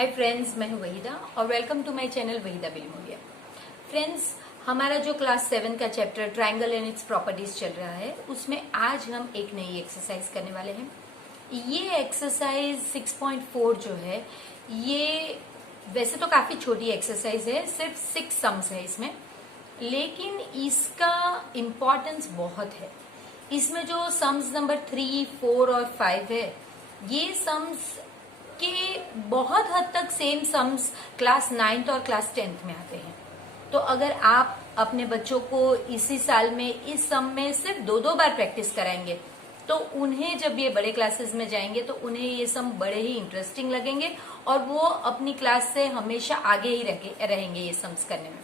Hi friends, मैं हूं वहीदा और welcome to my channel Waheeda Bilimoria. Friends, हमारा जो क्लास 7 का chapter triangle and its properties चल रहा है, उसमें आज हम एक नई एक्सरसाइज करने वाले हैं। ये एक्सरसाइज 6.4 जो है, ये वैसे तो काफी छोटी एक्सरसाइज है, सिर्फ 6 सम्स है इसमें, लेकिन इसका इम्पोर्टेंस बहुत है। इसमें जो सम्स नंबर 3, 4 और 5 है, ये सम्स के बहुत हद तक सेम सम्स क्लास 9th और क्लास 10th में आते हैं। तो अगर आप अपने बच्चों को इसी साल में इस सम में सिर्फ 2-2 बार प्रैक्टिस कराएंगे, तो उन्हें जब ये बड़े क्लासेस में जाएंगे तो उन्हें ये सम बड़े ही इंटरेस्टिंग लगेंगे और वो अपनी क्लास से हमेशा आगे ही रहेंगे ये सम्स करने में।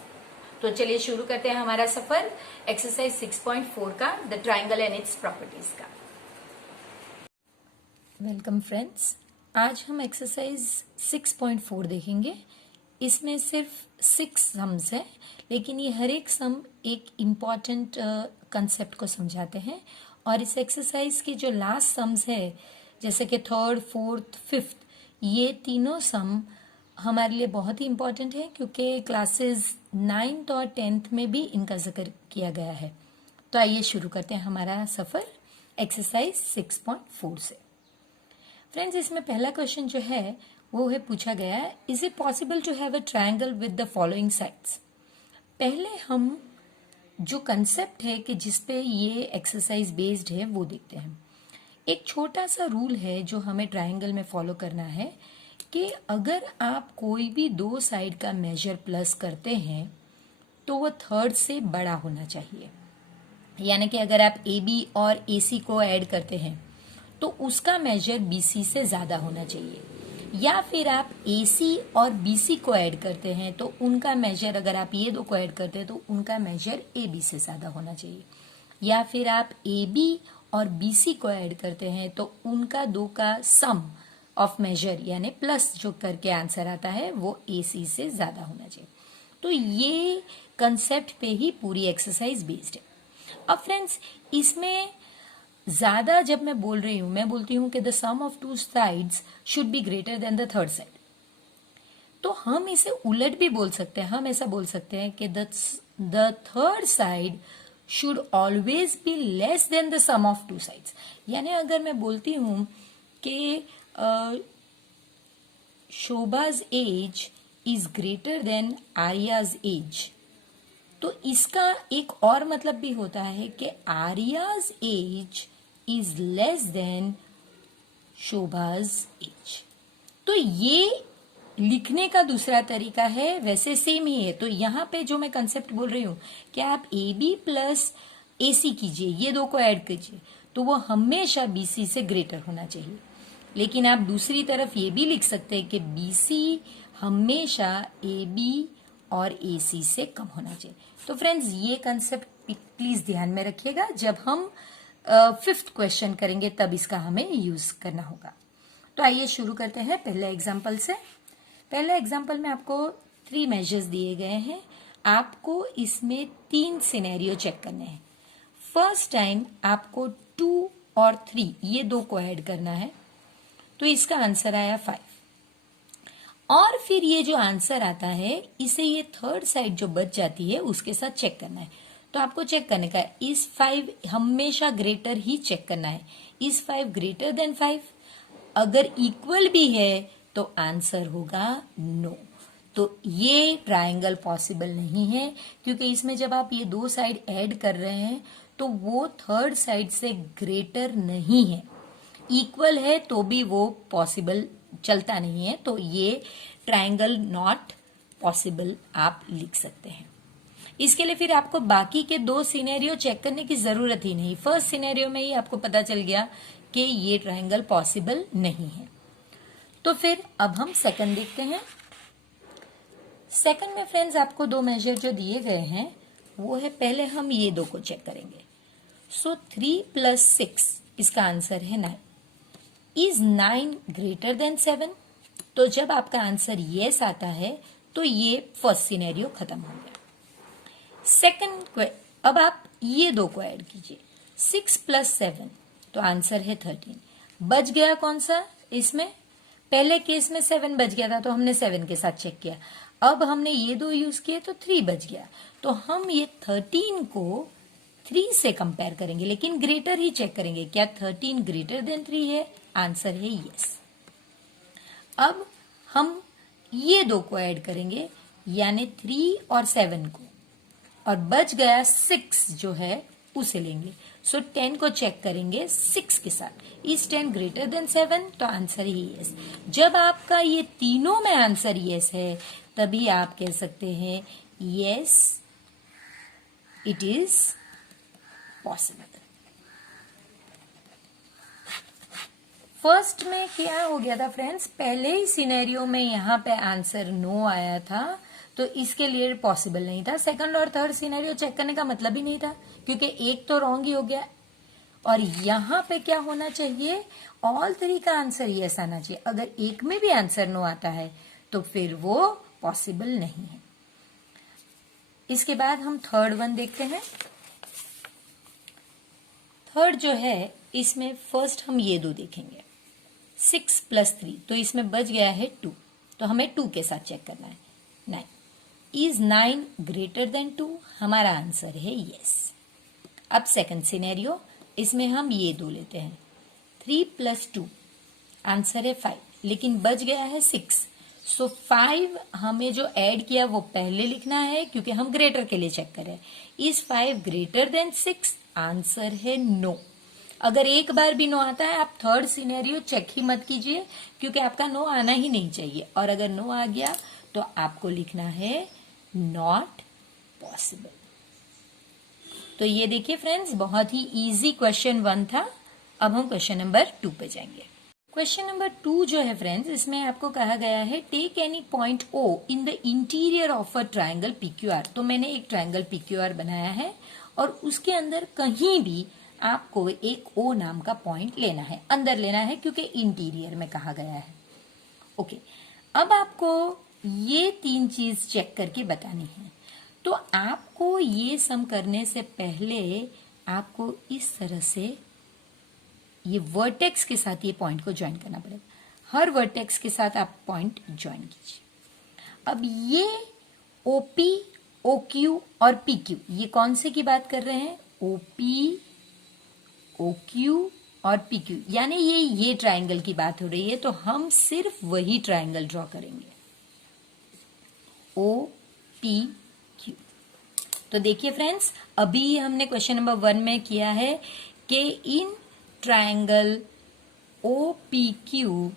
तो चलिए शुरू करते हैं हमारा सफर एक्सरसाइज 6.4 का, the triangle and its properties का। वेलकम फ्रेंड्स, आज हम एक्सरसाइज 6.4 देखेंगे। इसमें सिर्फ 6 सम्स है, लेकिन ये हर एक सम एक इम्पॉर्टेंट कंसेप्ट को समझाते हैं। और इस एक्सरसाइज के जो लास्ट सम्स है, जैसे कि 3rd, 4th, 5th, ये तीनों सम हमारे लिए बहुत ही इम्पॉर्टेंट है, क्योंकि क्लासेस 9th और 10th में भी इनका जिक्र किया गया है। तो आइए शुरू करते हैं हमारा सफर एक्सरसाइज 6.4 से। फ्रेंड्स, इसमें पहला क्वेश्चन जो है वो है पूछा गया है, is it possible to have a triangle with the following sides. पहले हम जो कंसेप्ट है कि जिस पे ये एक्सरसाइज बेस्ड है वो देखते हैं। एक छोटा सा रूल है जो हमें ट्रायंगल में फॉलो करना है कि अगर आप कोई भी 2 साइड का मेजर प्लस करते हैं तो वो 3rd से बड़ा होना चाहिए। यानी कि अगर आप AB और AC को ऐड करते हैं तो उसका मेजर BC से ज्यादा होना चाहिए, या फिर आप AC और BC को ऐड करते हैं तो उनका मेजर, अगर आप ये 2 को ऐड करते हैं तो उनका मेजर AB से ज्यादा होना चाहिए, या फिर आप AB और BC को ऐड करते हैं तो उनका 2 का सम ऑफ मेजर यानी प्लस जो करके आंसर आता है वो AC से ज्यादा होना चाहिए। तो ये कंसेप्ट पे ही पूरी एक्सरसाइज बेस्ड है। अब फ्रेंड्स, इसमें ज्यादा जब मैं बोल रही हूं, मैं बोलती हूं कि the sum of 2 sides should be greater than the 3rd side, तो हम इसे उलट भी बोल सकते हैं। हम ऐसा बोल सकते हैं कि the 3rd side should always be less than the sum of 2 sides. यानी अगर मैं बोलती हूं कि Shobha's age is greater than Arya's age, तो इसका एक और मतलब भी होता है कि Arya's age is less than Shobha's age. तो ये लिखने का दूसरा तरीका है, वैसे सेम ही है। तो यहां पे जो मैं कंसेप्ट बोल रही हूं कि आप AB प्लस AC कीजिए, ये 2 को ऐड कीजिए, तो वो हमेशा BC से ग्रेटर होना चाहिए। लेकिन आप दूसरी तरफ ये भी लिख सकते हैं कि BC हमेशा AB और AC से कम होना चाहिए। तो फ्रेंड्स, ये कंसेप्ट प्लीज ध्यान में रखिएगा, जब हम 5th क्वेश्चन करेंगे तब इसका हमें यूज करना होगा। तो आइए शुरू करते हैं पहले एग्जाम्पल से। पहले एग्जाम्पल में आपको 3 मेजर्स दिए गए हैं। आपको इसमें 3 सिनेरियो चेक करने हैं। फर्स्ट टाइम आपको 2 और 3 ये 2 को ऐड करना है, तो इसका आंसर आया 5। और फिर ये जो आंसर आता है, इसे ये 3rd साइड जो बच जाती है उसके साथ चेक करना है। तो आपको चेक करने का है, इस 5 हमेशा ग्रेटर ही चेक करना है। इस 5 ग्रेटर देन 5, अगर इक्वल भी है तो आंसर होगा नो। तो ये ट्रायंगल पॉसिबल नहीं है, क्योंकि इसमें जब आप ये 2 साइड ऐड कर रहे हैं तो वो 3rd साइड से ग्रेटर नहीं है। इक्वल है तो भी वो पॉसिबल चलता नहीं है, तो ये ट्रायंगल नॉट पॉसिबल आप लिख सकते हैं। इसके लिए फिर आपको बाकी के 2 सिनेरियो चेक करने की जरूरत ही नहीं। फर्स्ट सिनेरियो में ही आपको पता चल गया कि ये ट्रायंगल पॉसिबल नहीं है। तो फिर अब हम सेकंड देखते हैं। सेकंड में फ्रेंड्स आपको 2 मेजर जो दिए गए हैं वो है, पहले हम ये 2 को चेक करेंगे। सो 3 + 6 इसका आंसर है 9। Is 9 greater than 7? तो जब आपका आंसर यस आता है तो ये फर्स्ट सिनेरियो खत्म हो गया। सेकंड, अब आप ये 2 को ऐड कीजिए, 6 + 7, तो आंसर है 13। बच गया कौन सा इसमें? पहले केस में 7 बच गया था तो हमने 7 के साथ चेक किया। अब हमने ये 2 यूज किए तो 3 बच गया। तो हम ये 13 को 3 से कंपेयर करेंगे, लेकिन ग्रेटर ही चेक करेंगे। क्या 13 ग्रेटर देन 3 है? आंसर है यस। अब हम ये 2 को ऐड करेंगे, यानी 3 और 7 को, और बच गया 6 जो है उसे लेंगे। सो 10 को चेक करेंगे 6 के साथ। Is 10 greater than 7? तो आंसर ही यस। जब आपका ये तीनों में आंसर यस है तभी आप कह सकते हैं yes it is possible. First में क्या हो गया था फ्रेंड्स, पहले ही सिनेरियो में यहाँ पे आंसर नो आया था तो इसके लिए पॉसिबल नहीं था। सेकंड और थर्ड सिनेरियो चेक करने का मतलब ही नहीं था, क्योंकि एक तो रॉन्ग ही हो गया। और यहाँ पे क्या होना चाहिए, ऑल 3 का आंसर यस आना चाहिए। अगर एक में भी आंसर नो आता है तो फिर वो पॉसिबल नहीं है। इसके बाद हम थर्ड वन देखते हैं। थर्ड जो है इसमें फर्स्ट हम ये 2 देखेंगे, 6 + 3, तो इसमें बच गया है 2, तो हमें 2 के साथ चेक करना है। 9 इज 9 ग्रेटर देन 2? हमारा आंसर है यस। अब सेकंड सिनेरियो, इसमें हम ये 2 लेते हैं, 3 + 2, आंसर है 5, लेकिन बच गया है 6। सो 5 हमें जो ऐड किया वो पहले लिखना है, क्योंकि हम ग्रेटर के लिए चेक करें। Is 5 greater than 6? आंसर है नो। अगर एक बार भी नो आता है आप थर्ड सिनेरियो चेक ही मत कीजिए, क्योंकि आपका नो आना ही नहीं चाहिए। और अगर नो आ गया तो आपको लिखना है नॉट पॉसिबल। तो ये देखिए फ्रेंड्स, बहुत ही इजी क्वेश्चन 1 था। अब हम क्वेश्चन नंबर 2 पे जाएंगे। क्वेश्चन नंबर 2 जो है फ्रेंड्स, इसमें आपको कहा गया है take any point O in the interior of a triangle PQR। तो मैंने एक ट्राइंगल PQR बनाया है और उसके अंदर कहीं भी आपको एक O नाम का पॉइंट लेना है, अंदर लेना है, क्योंकि इंटीरियर में कहा गया है। ओके, अब आपको ये 3 चीज चेक करके बतानी है। तो आपको ये सम करने से पहले आपको इस तरह से ये वर्टेक्स के साथ ये पॉइंट को ज्वाइन करना पड़ेगा। हर वर्टेक्स के साथ आप पॉइंट ज्वाइन कीजिए। अब ये OP, OQ और PQ, ये कौन से की बात कर रहे हैं? OP, OQ और PQ, यानी ये ट्राइंगल की बात हो रही है। तो हम सिर्फ वही ट्राइंगल ड्रॉ करेंगे, OPQ। तो देखिए फ्रेंड्स, अभी हमने क्वेश्चन नंबर 1 में किया है कि इन ट्राइंगल OPQ,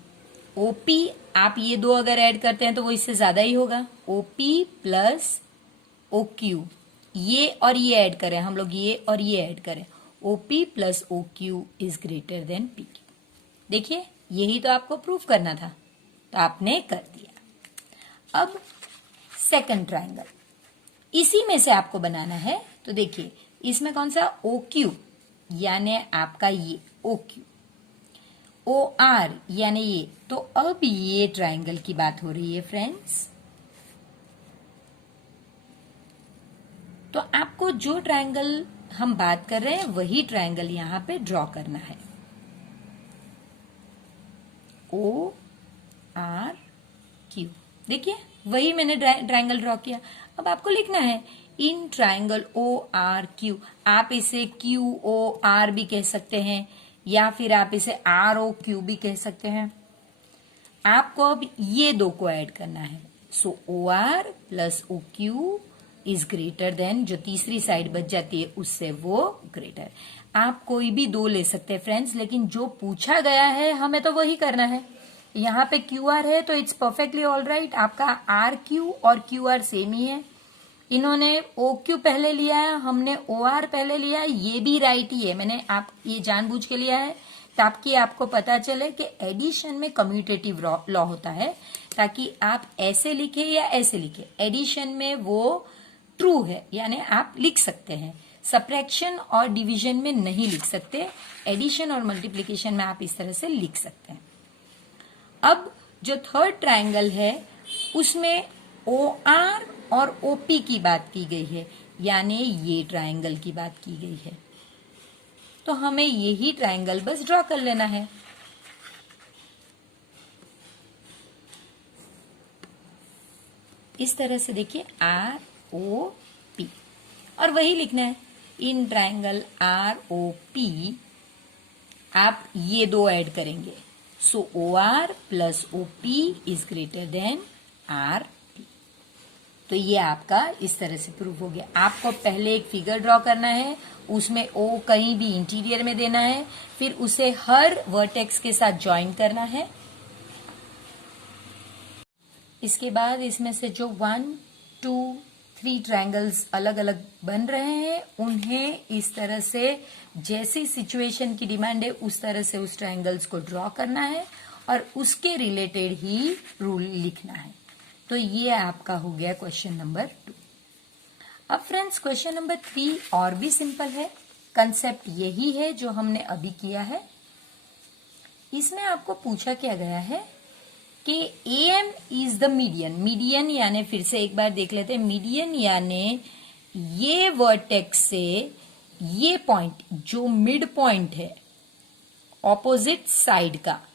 OP आप ये 2 अगर ऐड करते हैं तो वो इससे ज्यादा ही होगा, OP + OQ, ये और ये ऐड करें हम लोग, ये और ये ऐड करें, OP + OQ is greater then PQ। देखिए, यही तो आपको प्रूफ करना था, तो आपने कर दिया। अब सेकंड ट्राइंगल, इसी में से आपको बनाना है। तो देखिए, इसमें कौन सा OQ, यानी आपका ये OQ, OR यानी ये। तो अब ये ट्राइंगल की बात हो रही है फ्रेंड्स। तो आपको जो ट्राइंगल हम बात कर रहे हैं वही ट्राइंगल यहां पे ड्रॉ करना है, ORQ। देखिए, वही मैंने ट्राइंगल ड्रॉ किया। अब आपको लिखना है इन ट्राइंगल ORQ। आप इसे QOR भी कह सकते हैं, या फिर आप इसे ROQ भी कह सकते हैं। आपको अब ये 2 को ऐड करना है। सो OR + OQ is greater then, जो तीसरी साइड बच जाती है उससे वो ग्रेटर। आप कोई भी 2 ले सकते हैं फ्रेंड्स, लेकिन जो पूछा गया है हमें तो वही करना है। यहाँ पे QR है तो इट्स परफेक्टली ऑल राइट। आपका RQ और QR सेम ही है। इन्होंने OQ पहले लिया है, हमने OR पहले लिया है, ये भी राइट ही है। मैंने आप ये जानबूझ के लिया है ताकि आपको पता चले कि एडिशन में कम्यूटेटिव लॉ होता है, ताकि आप ऐसे लिखे या ऐसे लिखे, एडिशन में वो ट्रू है, यानी आप लिख सकते हैं। सब्ट्रैक्शन और डिवीजन में नहीं लिख सकते, एडिशन और मल्टीप्लिकेशन में आप इस तरह से लिख सकते हैं। अब जो थर्ड ट्राइंगल है उसमें OR और OP की बात की गई है, यानी ये ट्राइंगल की बात की गई है। तो हमें यही ट्राइंगल बस ड्रॉ कर लेना है। इस तरह से देखिए ROP, और वही लिखना है इन ट्राइंगल ROP आप ये दो ऐड करेंगे, सो OR plus OP is greater then RP। तो ये आपका इस तरह से प्रूफ हो गया। आपको पहले एक फिगर ड्रॉ करना है, उसमें O कहीं भी इंटीरियर में देना है, फिर उसे हर वर्टेक्स के साथ ज्वाइन करना है। इसके बाद इसमें से जो 1, 2, 3 ट्रायंगल्स अलग अलग बन रहे हैं उन्हें इस तरह से जैसी सिचुएशन की डिमांड है उस तरह से उस ट्रायंगल्स को ड्रॉ करना है और उसके रिलेटेड ही रूल लिखना है। तो ये आपका हो गया क्वेश्चन नंबर 2। अब फ्रेंड्स क्वेश्चन नंबर 3 और भी सिंपल है, कंसेप्ट यही है जो हमने अभी किया है। इसमें आपको पूछा क्या गया है कि AM is the median. Median यानी फिर से एक बार देख लेते हैं, मीडियन यानी ये वर्टेक्स से ये पॉइंट जो मिड पॉइंट है ऑपोजिट साइड का,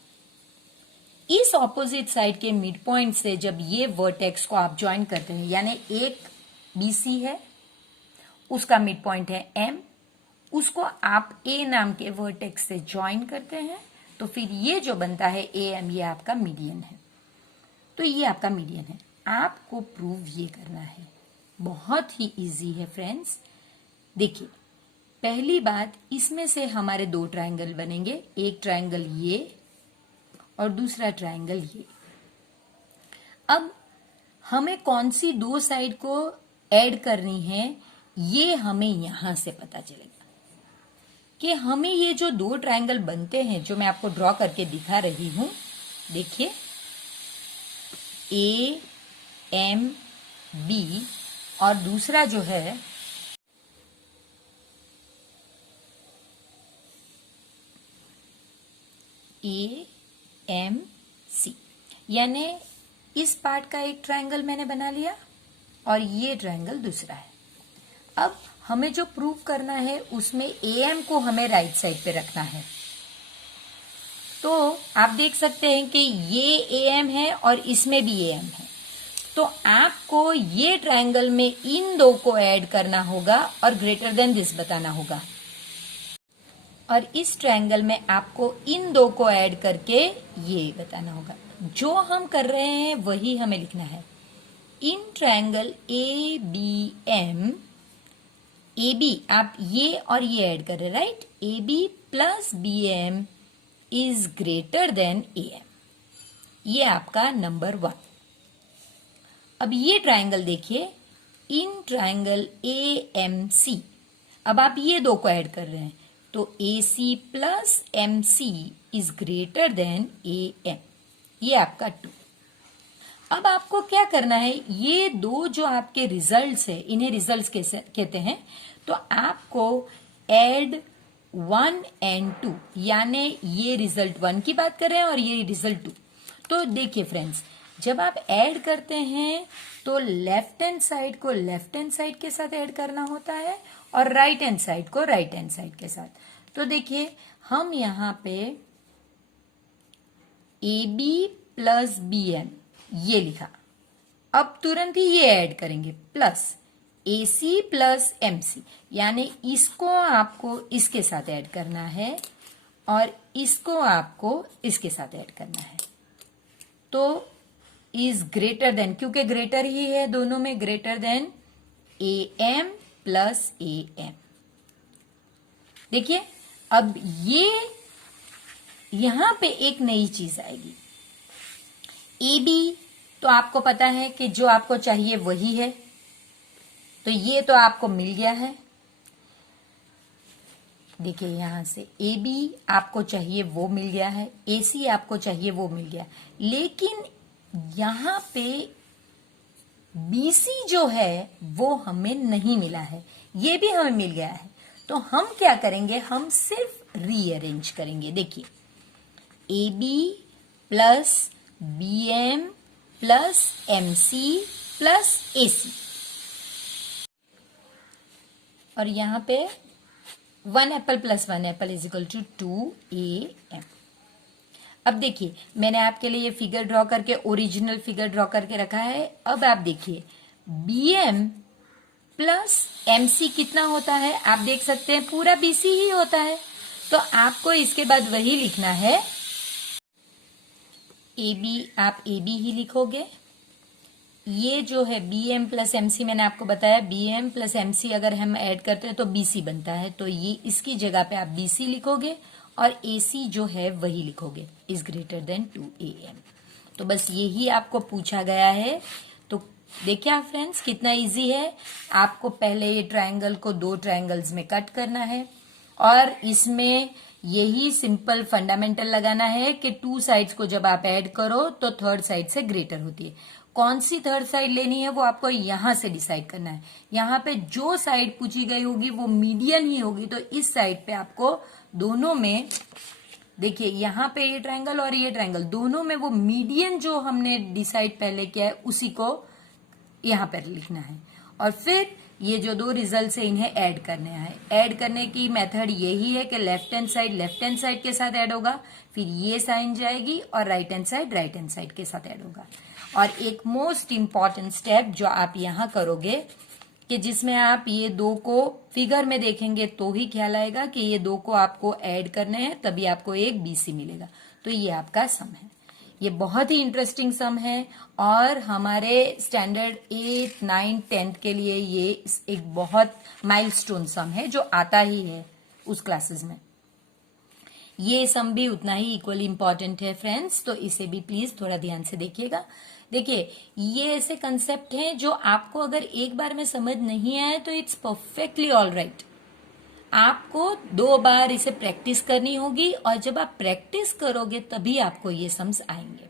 इस ऑपोजिट साइड के मिड पॉइंट से जब ये वर्टेक्स को आप ज्वाइन करते हैं, यानी एक BC है उसका मिड पॉइंट है M, उसको आप A नाम के वर्टेक्स से ज्वाइन करते हैं तो फिर ये जो बनता है AM, ये आपका मीडियन है। तो ये आपका मीडियन है। आपको प्रूव ये करना है, बहुत ही इजी है फ्रेंड्स। देखिए पहली बात, इसमें से हमारे दो ट्रायंगल बनेंगे, एक ट्रायंगल ये और दूसरा ट्रायंगल ये। अब हमें कौन सी दो साइड को ऐड करनी है ये हमें यहां से पता चलेगा कि हमें ये जो दो ट्रायंगल बनते हैं जो मैं आपको ड्रॉ करके दिखा रही हूं, देखिए AMB और दूसरा जो है AMC, यानी इस पार्ट का एक ट्रायंगल मैंने बना लिया और ये ट्रायंगल दूसरा है। अब हमें जो प्रूव करना है उसमें AM को हमें राइट साइड पे रखना है। तो आप देख सकते हैं कि ये AM है और इसमें भी AM है, तो आपको ये ट्रायंगल में इन दो को ऐड करना होगा और ग्रेटर देन दिस बताना होगा, और इस ट्रायंगल में आपको इन दो को ऐड करके ये बताना होगा। जो हम कर रहे हैं वही हमें लिखना है। इन ट्रायंगल ABM, AB आप ये और ये ऐड कर रहे हैं, right? AB plus BM is greater then AM, ये आपका नंबर 1। अब ये ट्रायंगल देखिए, इन ट्रायंगल AMC, अब आप ये दो को ऐड कर रहे हैं तो AC plus MC is greater then AM, ये आपका 2। अब आपको क्या करना है, ये दो जो आपके रिजल्ट्स है इन्हें रिजल्ट्स कैसे कहते हैं, तो आपको ऐड 1 and 2, यानी ये रिजल्ट 1 की बात कर रहे हैं और ये रिजल्ट 2। तो देखिए फ्रेंड्स, जब आप ऐड करते हैं तो लेफ्ट हैंड साइड को लेफ्ट हैंड साइड के साथ ऐड करना होता है और राइट हैंड साइड को राइट हैंड साइड के साथ। तो देखिए हम यहां पे AB प्लस BM ये लिखा, अब तुरंत ही ये ऐड करेंगे प्लस AC प्लस MC, यानी इसको आपको इसके साथ ऐड करना है और इसको आपको इसके साथ ऐड करना है। तो इज ग्रेटर देन, क्योंकि ग्रेटर ही है दोनों में, greater than AM plus AM। देखिए अब ये यहां पे एक नई चीज आएगी, AB तो आपको पता है कि जो आपको चाहिए वही है, तो ये तो आपको मिल गया है। देखिए यहां से AB आपको चाहिए वो मिल गया है, AC आपको चाहिए वो मिल गया, लेकिन यहां पे BC जो है वो हमें नहीं मिला है, ये भी हमें मिल गया है। तो हम क्या करेंगे, हम सिर्फ रीअरेंज करेंगे। देखिए AB plus BM plus MC plus AC, और यहां पे 1 apple plus 1 apple is equal to 2 AM। अब देखिए मैंने आपके लिए ये फिगर ड्रॉ करके ओरिजिनल फिगर ड्रॉ करके रखा है। अब आप देखिए BM प्लस MC कितना होता है, आप देख सकते हैं पूरा BC ही होता है। तो आपको इसके बाद वही लिखना है, AB आप AB ही लिखोगे। ये जो है BM प्लस MC मैंने आपको बताया, BM प्लस MC अगर हम ऐड करते हैं तो BC बनता है, तो ये इसकी जगह पे आप BC लिखोगे और AC जो है वही लिखोगे, इज ग्रेटर देन 2AM। तो बस यही आपको पूछा गया है। तो देखिए आप फ्रेंड्स कितना इजी है। आपको पहले ये ट्रायंगल को 2 ट्रायंगल्स में कट करना है और इसमें यही सिंपल फंडामेंटल लगाना है कि 2 साइड्स को जब आप ऐड करो तो थर्ड साइड से ग्रेटर होती है। कौन सी थर्ड साइड लेनी है वो आपको यहां से डिसाइड करना है। यहां पे जो साइड पूछी गई होगी वो मीडियन ही होगी, तो इस साइड पे आपको दोनों में देखिए यहां पे ये ट्रायंगल और ये ट्रायंगल दोनों में वो मीडियन जो हमने डिसाइड पहले किया है उसी को यहां पर लिखना है। और फिर ये जो 2 रिजल्ट है इन्हें ऐड करने हैं। ऐड करने की मेथड यही है कि लेफ्ट हैंड साइड के साथ ऐड होगा, फिर ये साइन जाएगी और राइट हैंड साइड के साथ ऐड होगा। और एक मोस्ट इंपॉर्टेंट स्टेप जो आप यहां करोगे कि जिसमें आप ये 2 को फिगर में देखेंगे तो ही ख्याल आएगा कि ये 2 को आपको ऐड करने हैं, तभी आपको एक BC मिलेगा। तो ये आपका सम है। ये बहुत ही इंटरेस्टिंग सम है और हमारे स्टैंडर्ड 8, 9, 10 के लिए ये एक बहुत माइलस्टोन सम है जो आता ही है उस क्लासेस में। ये सम भी उतना ही इक्वली इंपॉर्टेंट है फ्रेंड्स, तो इसे भी प्लीज थोड़ा ध्यान से देखिएगा। देखिए ये ऐसे कंसेप्ट हैं जो आपको अगर एक बार में समझ नहीं आए तो इट्स परफेक्टली ऑल राइट। आपको 2 बार इसे प्रैक्टिस करनी होगी और जब आप प्रैक्टिस करोगे तभी आपको ये सम्स आएंगे।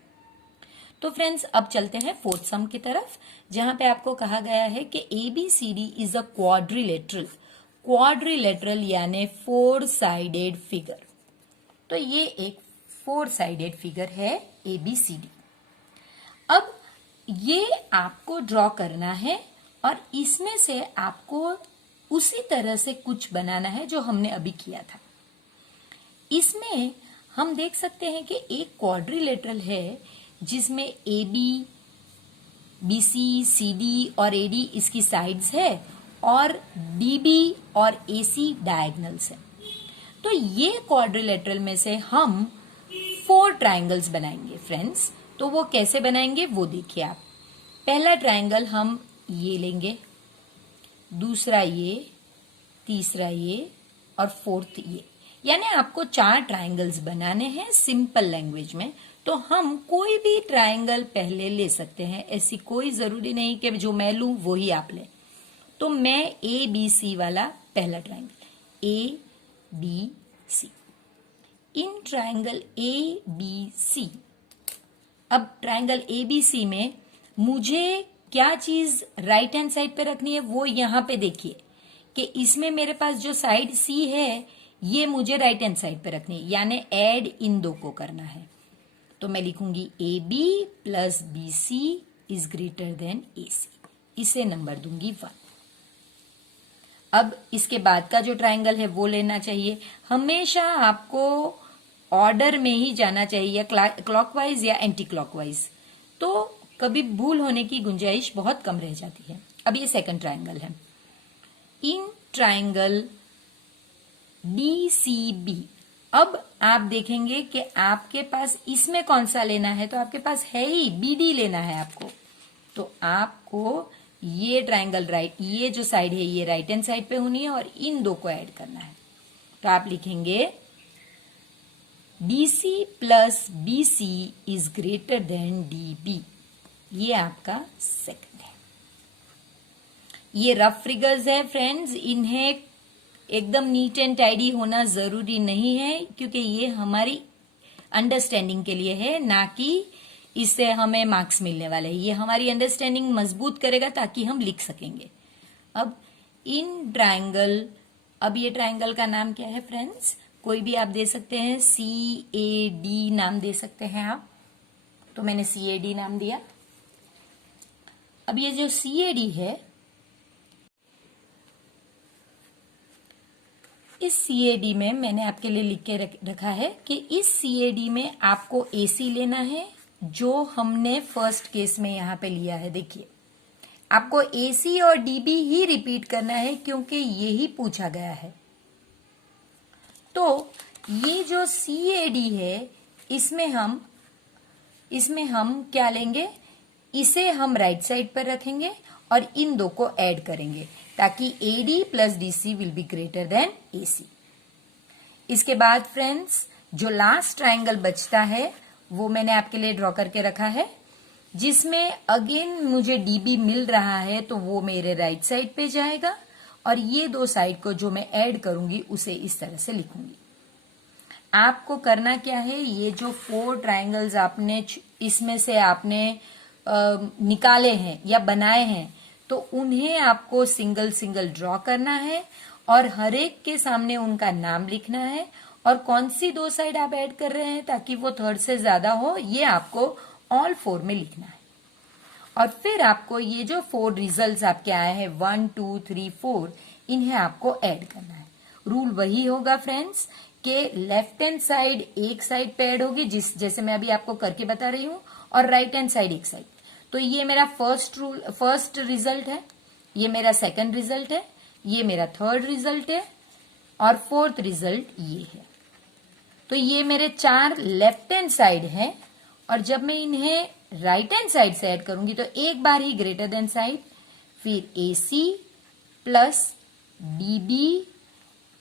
तो फ्रेंड्स अब चलते हैं 4th सम की तरफ, जहां पे आपको कहा गया है कि ABCD इज अ क्वाड्रिलेटरल यानी 4 साइडेड फिगर। तो ये एक 4 साइडेड फिगर है ABCD। अब ये आपको ड्रॉ करना है और इसमें से आपको उसी तरह से कुछ बनाना है जो हमने अभी किया था। इसमें हम देख सकते हैं कि एक क्वाड्रिलेटरल है जिसमें AB, BC, CD और AD इसकी साइड्स है और DB और AC डायगोनल्स है। तो ये क्वाड्रिलेटरल में से हम 4 ट्रायंगल्स बनाएंगे फ्रेंड्स। तो वो कैसे बनाएंगे वो देखिए आप। पहला ट्रायंगल हम ये लेंगे, दूसरा ये, तीसरा ये और 4th ये, यानी आपको 4 ट्रायंगल्स बनाने हैं सिंपल लैंग्वेज में। तो हम कोई भी ट्रायंगल पहले ले सकते हैं, ऐसी कोई जरूरी नहीं कि जो मैं लूं वो ही आप लें। तो मैं ABC वाला पहला triangle ABC, in triangle ABC, अब ट्रायंगल ABC में मुझे क्या चीज राइट हैंड साइड पे रखनी है वो यहां पे देखिए कि इसमें मेरे पास जो साइड C है ये मुझे राइट हैंड साइड पे रखनी है, यानी ऐड इन 2 को करना है। तो मैं लिखूंगी AB plus BC is greater then AC, इसे नंबर दूंगी 1। अब इसके बाद का जो ट्रायंगल है वो लेना चाहिए। हमेशा आपको ऑर्डर में ही जाना चाहिए, क्लॉकवाइज या एंटी क्लॉकवाइज, तो कभी भूल होने की गुंजाइश बहुत कम रह जाती है। अब ये सेकंड ट्रायंगल है। इन ट्रायंगल DCB, अब आप देखेंगे कि आपके पास इसमें कौन सा लेना है, तो आपके पास है ही BD लेना है आपको। तो आपको ये ट्रायंगल ये जो साइड है ये राइट हैंड साइड पे होनी है और इन 2 को ऐड करना है। तो आप लिखेंगे BC plus BC is greater then DB, ये आपका सेकंड है। ये रफ फिगर्स है फ्रेंड्स, इन्हें एकदम नीट एंड टाइडी होना जरूरी नहीं है क्योंकि ये हमारी अंडरस्टैंडिंग के लिए है, ना कि इससे हमें मार्क्स मिलने वाले हैं। ये हमारी अंडरस्टैंडिंग मजबूत करेगा ताकि हम लिख सकेंगे। अब इन ट्रायंगल, अब ये ट्रायंगल का नाम क्या है फ्रेंड्स, कोई भी आप दे सकते हैं, CAD नाम दे सकते हैं आप। तो मैंने CAD नाम दिया। अब ये जो CAD है इस CAD में मैंने आपके लिए लिख के रखा है कि इस CAD में आपको AC लेना है, जो हमने फर्स्ट केस में यहां पे लिया है। देखिए, आपको AC और DB ही रिपीट करना है क्योंकि यही पूछा गया है। तो ये जो CAD है, इसमें हम क्या लेंगे, इसे हम राइट साइड पर रखेंगे और इन दो को ऐड करेंगे ताकि AD plus DC will be greater then AC। इसके बाद फ्रेंड्स, जो लास्ट ट्राइंगल बचता है वो मैंने आपके लिए ड्रॉ करके रखा है, जिसमें अगेन मुझे DB मिल रहा है, तो वो मेरे राइट साइड पे जाएगा और ये दो साइड को जो मैं ऐड करूंगी उसे इस तरह से लिखूंगी। आपको करना क्या है, ये जो 4 ट्राइंगल्स आपने इसमें से आपने निकाले हैं या बनाए हैं, तो उन्हें आपको सिंगल सिंगल ड्रॉ करना है और हर एक के सामने उनका नाम लिखना है और कौन सी दो साइड आप ऐड कर रहे हैं ताकि वो थर्ड से ज्यादा हो, ये आपको ऑल 4 में लिखना है। और फिर आपको ये जो 4 रिजल्ट्स आपके आए हैं 1 2 3 4, इन्हें आपको ऐड करना है। रूल वही होगा फ्रेंड्स कि लेफ्ट हैंड साइड एक साइड पे ऐड होगी, जैसे मैं अभी आपको करके बता रही हूं, और राइट हैंड साइड एक साइड। तो ये मेरा फर्स्ट रिजल्ट है, ये मेरा सेकंड रिजल्ट है, ये मेरा थर्ड रिजल्ट है और फोर्थ रिजल्ट ये है। तो ये मेरे 4 लेफ्ट हैंड साइड हैं और जब मैं इन्हें राइट हैंड साइड से ऐड करूंगी तो एक बार ही ग्रेटर देन साइड, फिर AC plus DB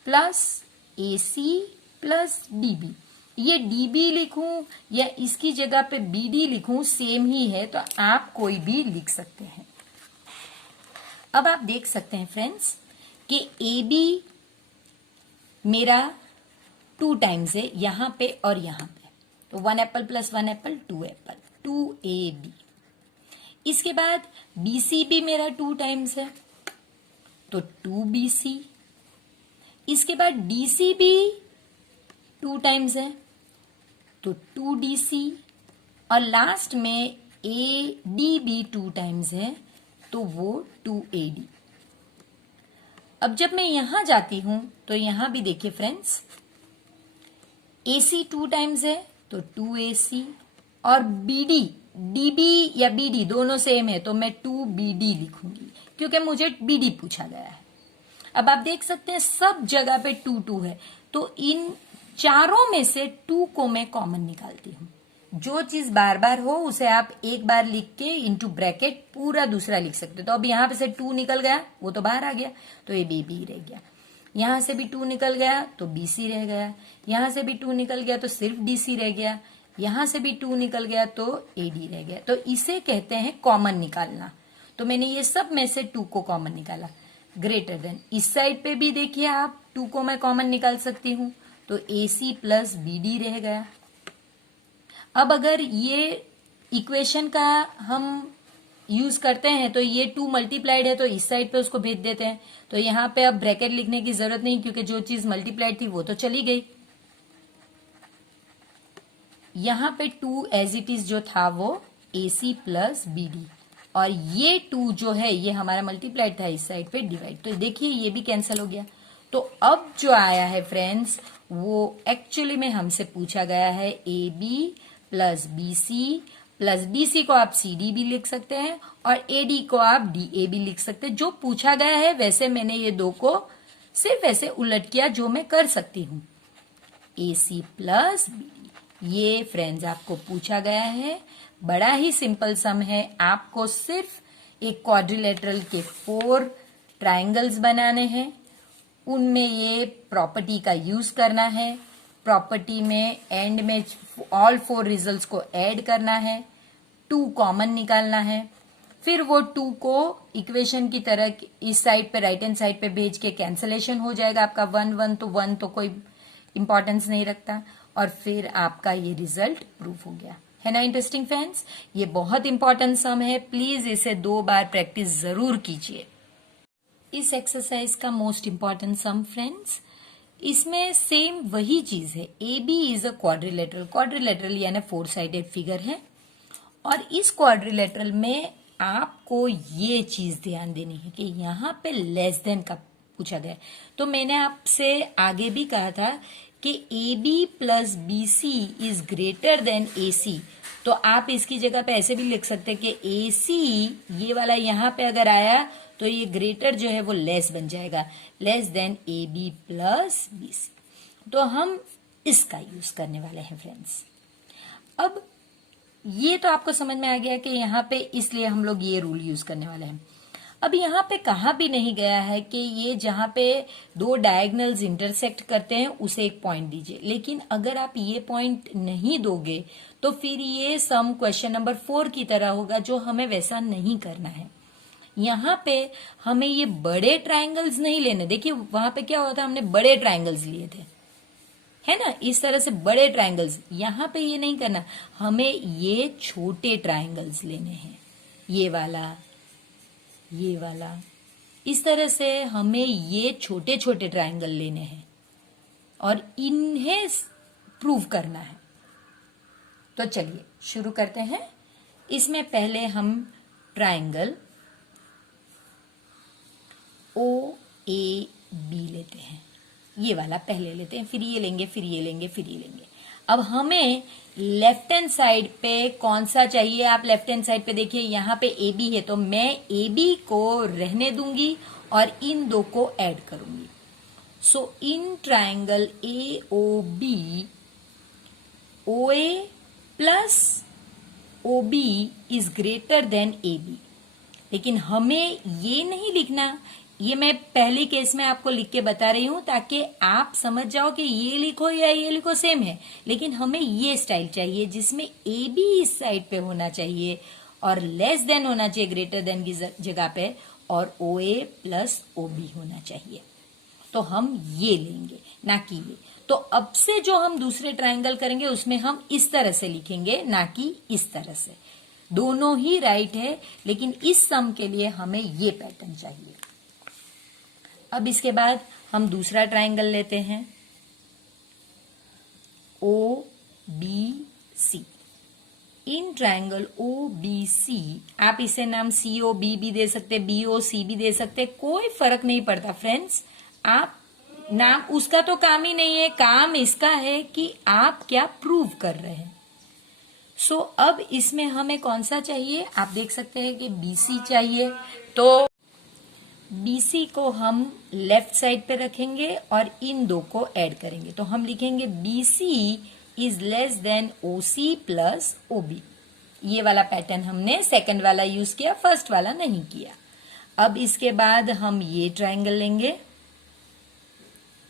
plus AC plus DB। ये DB लिखूं या इसकी जगह पे BD लिखूं, सेम ही है, तो आप कोई भी लिख सकते हैं। अब आप देख सकते हैं फ्रेंड्स कि AB मेरा 2 टाइम्स है यहां पे और यहां पे, तो 1 apple plus 1 Apple 2 Apple, 2AB। इसके बाद BC भी मेरा 2 टाइम्स है, तो 2BC। इसके बाद DC भी 2 टाइम्स है, तो 2DC। और लास्ट में AD भी 2 टाइम्स है, तो वो 2AD। अब जब मैं यहां जाती हूं तो यहां भी देखिए फ्रेंड्स, AC 2 टाइम्स है तो 2AC, और DB या BD दोनों सेम है तो मैं 2BD लिखूंगी क्योंकि मुझे BD पूछा गया है। अब आप देख सकते हैं सब जगह पे 2 2 है, तो इन चारों में से 2 को मैं कॉमन निकालती हूं। जो चीज बार बार हो उसे आप एक बार लिख के इनटू ब्रैकेट पूरा दूसरा लिख सकते हो। तो अब यहां पे से 2 निकल गया, वो तो बाहर आ गया, तो ये BB रह गया। यहां से भी 2 निकल गया तो BC रह गया, यहां से भी 2 निकल गया तो सिर्फ DC रह गया, यहां से भी 2 निकल गया तो AD रह गया। तो इसे कहते हैं कॉमन निकालना। तो मैंने ये सब में से 2 को कॉमन निकाला, ग्रेटर देन। इस साइड पे भी देखिए आप 2 को मैं कॉमन निकाल सकती हूं, तो AC प्लस BD रह गया। अब अगर ये इक्वेशन का हम यूज करते हैं तो ये 2 मल्टीप्लाइड है तो इस साइड पे उसको भेज देते हैं, तो यहां पे अब ब्रैकेट लिखने की जरूरत नहीं क्योंकि जो चीज मल्टीप्लाइड थी वो तो चली गई। यहां पे 2 एज इट इज जो था वो AC प्लस BD, और ये 2 जो है ये हमारा मल्टीप्लाइड था इस साइड पे डिवाइड, तो देखिए ये भी कैंसिल हो गया। तो अब जो आया है फ्रेंड्स वो एक्चुअली में हमसे पूछा गया है AB plus BC plus BC को आप CD भी लिख सकते हैं और AD को आप DA भी लिख सकते हैं। जो पूछा गया है वैसे मैंने ये 2 को सिर्फ ऐसे उलट किया जो मैं कर सकती हूं। AC प्लस BD, ये फ्रेंड्स आपको पूछा गया है। बड़ा ही सिंपल सम है, आपको सिर्फ एक क्वाड्रिलेटरल के 4 ट्राइंगल्स बनाने हैं, उनमें ये प्रॉपर्टी का यूज करना है। प्रॉपर्टी में एंड में ऑल 4 रिजल्ट्स को ऐड करना है, 2 कॉमन निकालना है, फिर वो 2 को इक्वेशन की तरह इस साइड पे राइट हैंड साइड पे भेज के कैंसलेशन हो जाएगा आपका 1 1, तो 1 तो कोई इंपॉर्टेंस नहीं रखता, और फिर आपका ये रिजल्ट प्रूफ हो गया। है ना इंटरेस्टिंग फ्रेंड्स? ये बहुत इंपॉर्टेंट सम है, प्लीज इसे 2 बार प्रैक्टिस जरूर कीजिए। इस एक्सरसाइज का मोस्ट इंपॉर्टेंट सम फ्रेंड्स, इसमें सेम वही चीज है। AB is a quadrilateral, quadrilateral यानी 4 साइडेड फिगर है, और इस क्वाड्रिलेटरल में आपको ये चीज ध्यान देनी है कि यहाँ पे लेस देन का पूछा गया है। तो मैंने आपसे आगे भी कहा था कि A B plus B C is greater than A C, तो आप इसकी जगह पे ऐसे भी लिख सकते हैं कि ए सी, ये वाला यहां पे अगर आया तो ये ग्रेटर जो है वो लेस बन जाएगा, less than A B plus B C. तो हम इसका यूज करने वाले हैं फ्रेंड्स। अब ये तो आपको समझ में आ गया कि यहाँ पे इसलिए हम लोग ये रूल यूज करने वाले हैं। अब यहाँ पे कहा भी नहीं गया है कि ये जहां पे दो डायगोनल्स इंटरसेक्ट करते हैं उसे एक पॉइंट दीजिए, लेकिन अगर आप ये पॉइंट नहीं दोगे तो फिर ये सम क्वेश्चन नंबर 4 की तरह होगा, जो हमें वैसा नहीं करना है। यहाँ पे हमें ये बड़े ट्राइंगल्स नहीं लेने। देखिए वहां पे क्या हुआ था, हमने बड़े ट्राइंगल्स लिए थे, है ना, इस तरह से बड़े ट्राइंगल्स। यहाँ पे ये नहीं करना, हमें ये छोटे ट्राइंगल्स लेने हैं, ये वाला, ये वाला, इस तरह से हमें ये छोटे छोटे ट्राइंगल लेने हैं और इन्हें प्रूव करना है। तो चलिए शुरू करते हैं। इसमें पहले हम ट्राइंगल ओ ए बी लेते हैं, ये वाला पहले लेते हैं, फिर ये लेंगे, फिर ये लेंगे, फिर ये लेंगे। अब हमें लेफ्ट हैंड साइड पे कौन सा चाहिए, आप लेफ्ट हैंड साइड पे देखिए, यहाँ पे ए बी है, तो मैं ए बी को रहने दूंगी और इन दो को ऐड करूंगी। So in triangle A O B, O A plus O B is greater than A B. लेकिन हमें ये नहीं लिखना, ये मैं पहले केस में आपको लिख के बता रही हूं ताकि आप समझ जाओ कि ये लिखो या ये लिखो सेम है, लेकिन हमें ये स्टाइल चाहिए जिसमें ए बी इस साइड पे होना चाहिए और लेस देन होना चाहिए ग्रेटर देन की जगह पे, और ओ ए प्लस ओ बी होना चाहिए। तो हम ये लेंगे, ना कि ये। तो अब से जो हम दूसरे ट्राइंगल करेंगे उसमें हम इस तरह से लिखेंगे, ना कि इस तरह से। दोनों ही राइट है, लेकिन इस सम के लिए हमें ये पैटर्न चाहिए। अब इसके बाद हम दूसरा ट्राइंगल लेते हैं, O B C. In triangle O B C, आप इसे नाम सी ओ बी भी दे सकते, बी ओ सी भी दे सकते, कोई फर्क नहीं पड़ता फ्रेंड्स। आप नाम, उसका तो काम ही नहीं है, काम इसका है कि आप क्या प्रूव कर रहे हैं। सो अब इसमें हमें कौन सा चाहिए, आप देख सकते हैं कि बी सी चाहिए। तो BC को हम लेफ्ट साइड पे रखेंगे और इन दो को ऐड करेंगे, तो हम लिखेंगे BC is less then OC plus OB। ये वाला पैटर्न हमने सेकंड वाला यूज किया, फर्स्ट वाला नहीं किया। अब इसके बाद हम ये ट्राइंगल लेंगे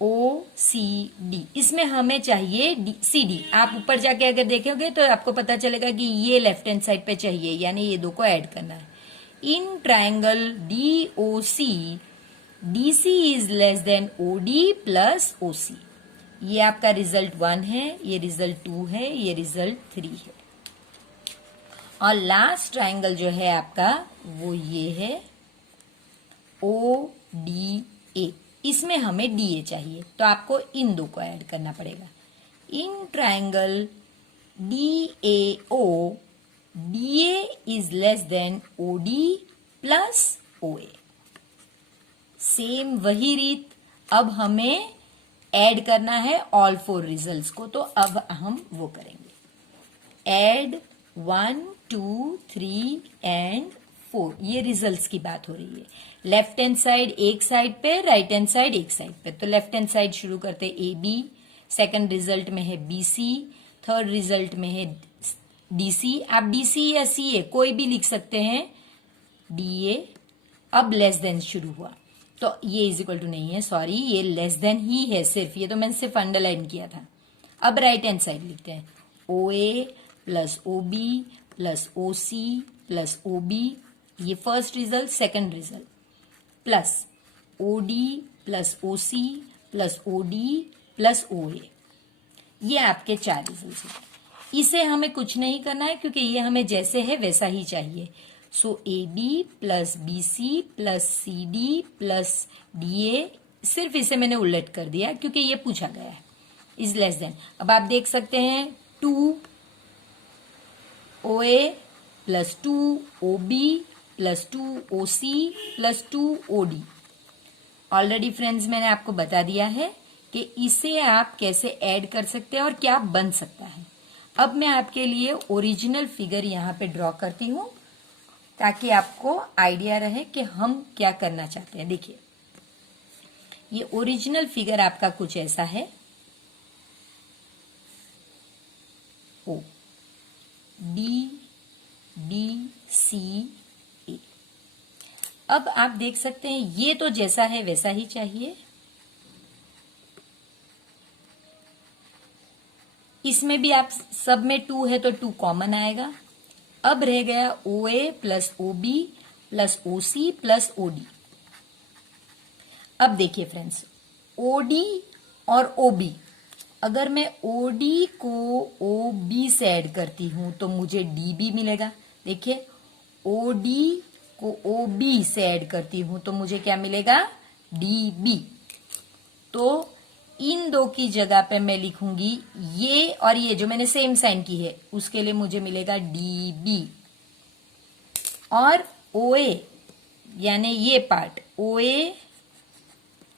OCD, इसमें हमें चाहिए CD। आप ऊपर जाके अगर देखोगे तो आपको पता चलेगा कि ये लेफ्ट हैंड साइड पे चाहिए, यानी ये दो को ऐड करना है। In triangle DOC, DC is less then OD plus OC। ये आपका रिजल्ट 1 है, ये रिजल्ट 2 है, ये रिजल्ट 3 है। और लास्ट ट्राइंगल जो है आपका वो ये है ODA। इसमें हमें DA चाहिए, तो आपको इन दो को ऐड करना पड़ेगा। In triangle DAO, DA is less than OD plus OA। Same वही रीत, अब हमें ऐड करना है ऑल 4 रिजल्ट्स को, तो अब हम वो करेंगे। ऐड 1 2 3 एंड 4, ये रिजल्ट्स की बात हो रही है। लेफ्ट हैंड साइड एक साइड पे, राइट हैंड साइड एक साइड पे। तो लेफ्ट हैंड साइड शुरू करते ए बी, सेकंड रिजल्ट में है BC, थर्ड रिजल्ट में है DC। आप DC या CA कोई भी लिख सकते हैं, DA। अब लेस देन शुरू हुआ, तो ये इज इक्वल टू नहीं है, सॉरी, ये लेस देन ही है सिर्फ, ये तो मैंने सिर्फ अंडरलाइन किया था। अब राइट हैंड साइड लिखते हैं, OA plus OB plus OC plus OB, ये first result, second result, plus OD plus OC plus OD plus OA। ये आपके 4 रिजल्ट हैं। इसे हमें कुछ नहीं करना है क्योंकि ये हमें जैसे है वैसा ही चाहिए। सो AB plus BC plus CD plus DA, सिर्फ इसे मैंने उलट कर दिया क्योंकि ये पूछा गया है, इज लेस देन। अब आप देख सकते हैं 2 OA plus 2 OB plus 2 OC plus 2 OD, already friends मैंने आपको बता दिया है कि इसे आप कैसे ऐड कर सकते हैं और क्या बन सकता है। अब मैं आपके लिए ओरिजिनल फिगर यहाँ पे ड्रॉ करती हूँ ताकि आपको आइडिया रहे कि हम क्या करना चाहते हैं। देखिए, ये ओरिजिनल फिगर आपका कुछ ऐसा है। ओ डी डी सी ए। अब आप देख सकते हैं ये तो जैसा है वैसा ही चाहिए। इसमें भी आप सब में 2 है तो 2 कॉमन आएगा। अब रह गया O A plus O B plus O C plus O D. अब देखिए फ्रेंड्स, ओ डी और ओ बी, अगर मैं ओ डी को ओ बी से ऐड करती हूं तो मुझे डी बी मिलेगा। देखिए, ओ डी को ओ बी से ऐड करती हूं तो मुझे क्या मिलेगा? D B. तो इन दो की जगह पे मैं लिखूंगी ये और ये जो मैंने सेम साइन की है उसके लिए मुझे मिलेगा डी बी। और ओ ए यानी ये पार्ट ओ ए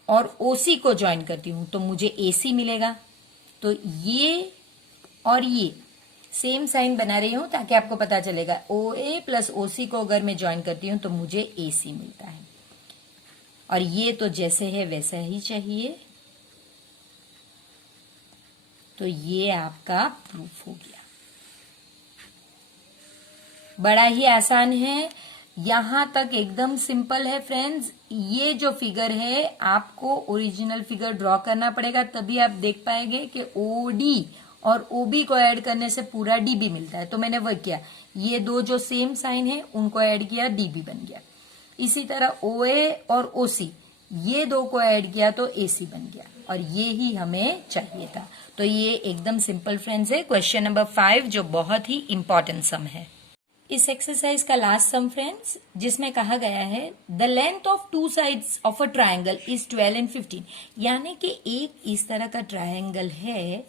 और ओ सी को ज्वाइन करती हूं तो मुझे ए सी मिलेगा। तो ये और ये सेम साइन बना रही हूं ताकि आपको पता चलेगा ओ ए प्लस ओ सी को अगर मैं ज्वाइन करती हूं तो मुझे ए सी मिलता है। और ये तो जैसे है वैसा ही चाहिए। तो ये आपका प्रूफ हो गया। बड़ा ही आसान है, यहां तक एकदम सिंपल है फ्रेंड्स। ये जो फिगर है आपको ओरिजिनल फिगर ड्रॉ करना पड़ेगा, तभी आप देख पाएंगे कि ओ डी और ओ बी को ऐड करने से पूरा डी बी मिलता है। तो मैंने वह किया, ये दो जो सेम साइन है उनको ऐड किया, डी बी बन गया। इसी तरह ओ ए और ओ सी, ये दो को ऐड किया तो ए सी बन गया। और ये ही हमें चाहिए था। तो ये एकदम सिंपल फ्रेंड्स है। क्वेश्चन नंबर 5 जो बहुत ही इंपॉर्टेंट सम है। इस एक्सरसाइज का लास्ट सम फ्रेंड्स, जिसमें कहा गया है the length of 2 sides of a triangle is 12 and 15। यानी कि एक इस तरह का ट्राइंगल है,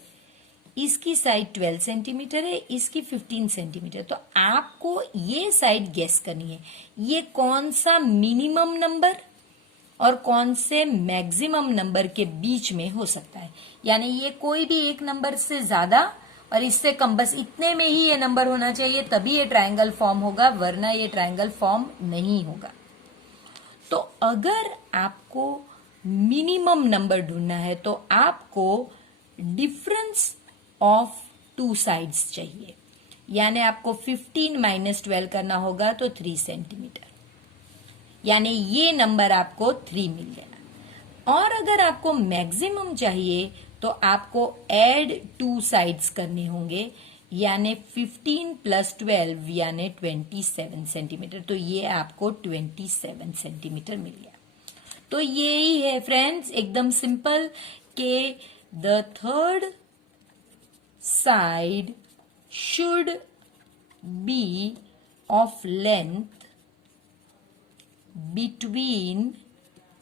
इसकी साइड 12 सेंटीमीटर है, इसकी 15 सेंटीमीटर। तो आपको ये साइड गेस करनी है, ये कौन सा मिनिमम नंबर और कौन से मैक्सिमम नंबर के बीच में हो सकता है। यानी ये कोई भी एक नंबर से ज्यादा और इससे कम, बस इतने में ही ये नंबर होना चाहिए, तभी ये ट्रायंगल फॉर्म होगा, वरना ये ट्रायंगल फॉर्म नहीं होगा। तो अगर आपको मिनिमम नंबर ढूंढना है तो आपको डिफरेंस ऑफ 2 साइड्स चाहिए। यानी आपको 15 - 12 करना होगा तो 3 सेंटीमीटर, यानी ये नंबर आपको 3 मिल गया। और अगर आपको मैक्सिमम चाहिए तो आपको ऐड 2 साइड्स करने होंगे, यानी 15 + 12 यानी 27 सेंटीमीटर। तो ये आपको 27 सेंटीमीटर मिल गया। तो यही है फ्रेंड्स, एकदम सिंपल के the third side should be of length between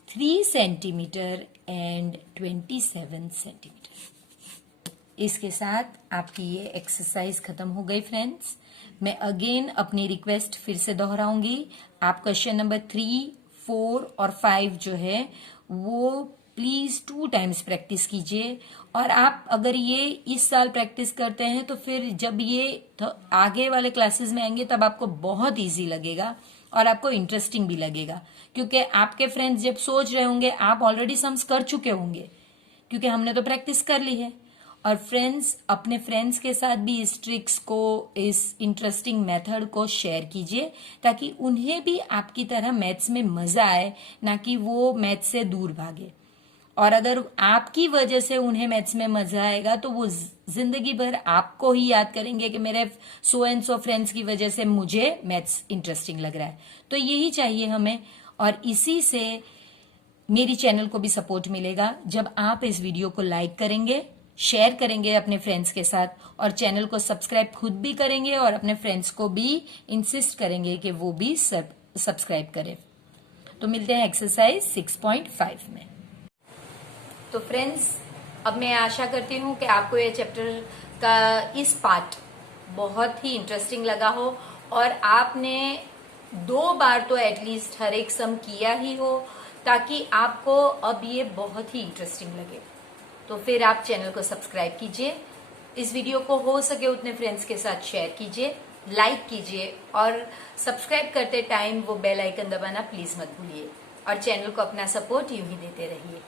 3 centimetre and 27 centimetre. इसके साथ आपकी ये एक्सरसाइज खत्म हो गई फ्रेंड्स। मैं अगेन अपनी रिक्वेस्ट फिर से दोहराऊंगी, आप क्वेश्चन नंबर 3, 4 और 5 जो है वो प्लीज 2 टाइम्स प्रैक्टिस कीजिए। और आप अगर ये इस साल प्रैक्टिस करते हैं तो फिर जब ये आगे वाले क्लासेस में आएंगे तब आपको बहुत इजी लगेगा और आपको इंटरेस्टिंग भी लगेगा, क्योंकि आपके फ्रेंड्स जब सोच रहे होंगे आप ऑलरेडी सम्स कर चुके होंगे, क्योंकि हमने तो प्रैक्टिस कर ली है। और फ्रेंड्स, अपने फ्रेंड्स के साथ भी इस ट्रिक्स को, इस इंटरेस्टिंग मेथड को शेयर कीजिए ताकि उन्हें भी आपकी तरह मैथ्स में मजा आए, ना कि वो मैथ्स से दूर भागे। और अगर आपकी वजह से उन्हें मैथ्स में मजा आएगा तो वो जिंदगी भर आपको ही याद करेंगे कि मेरे सो एंड सो फ्रेंड्स की वजह से मुझे मैथ्स इंटरेस्टिंग लग रहा है। तो यही चाहिए हमें, और इसी से मेरी चैनल को भी सपोर्ट मिलेगा जब आप इस वीडियो को लाइक करेंगे, शेयर करेंगे अपने फ्रेंड्स के साथ, और चैनल को सब्सक्राइब खुद भी करेंगे और अपने फ्रेंड्स को भी इंसिस्ट करेंगे कि वो भी सब्सक्राइब करें। तो मिलते हैं एक्सरसाइज 6.5 में। तो फ्रेंड्स, अब मैं आशा करती हूँ कि आपको ये चैप्टर का इस पार्ट बहुत ही इंटरेस्टिंग लगा हो और आपने 2 बार तो एटलीस्ट हर एक सम किया ही हो, ताकि आपको अब ये बहुत ही इंटरेस्टिंग लगे। तो फिर आप चैनल को सब्सक्राइब कीजिए, इस वीडियो को हो सके उतने फ्रेंड्स के साथ शेयर कीजिए, लाइक कीजिए और सब्सक्राइब करते टाइम वो बेल आइकन दबाना प्लीज मत भूलिए और चैनल को अपना सपोर्ट यूं ही देते रहिए।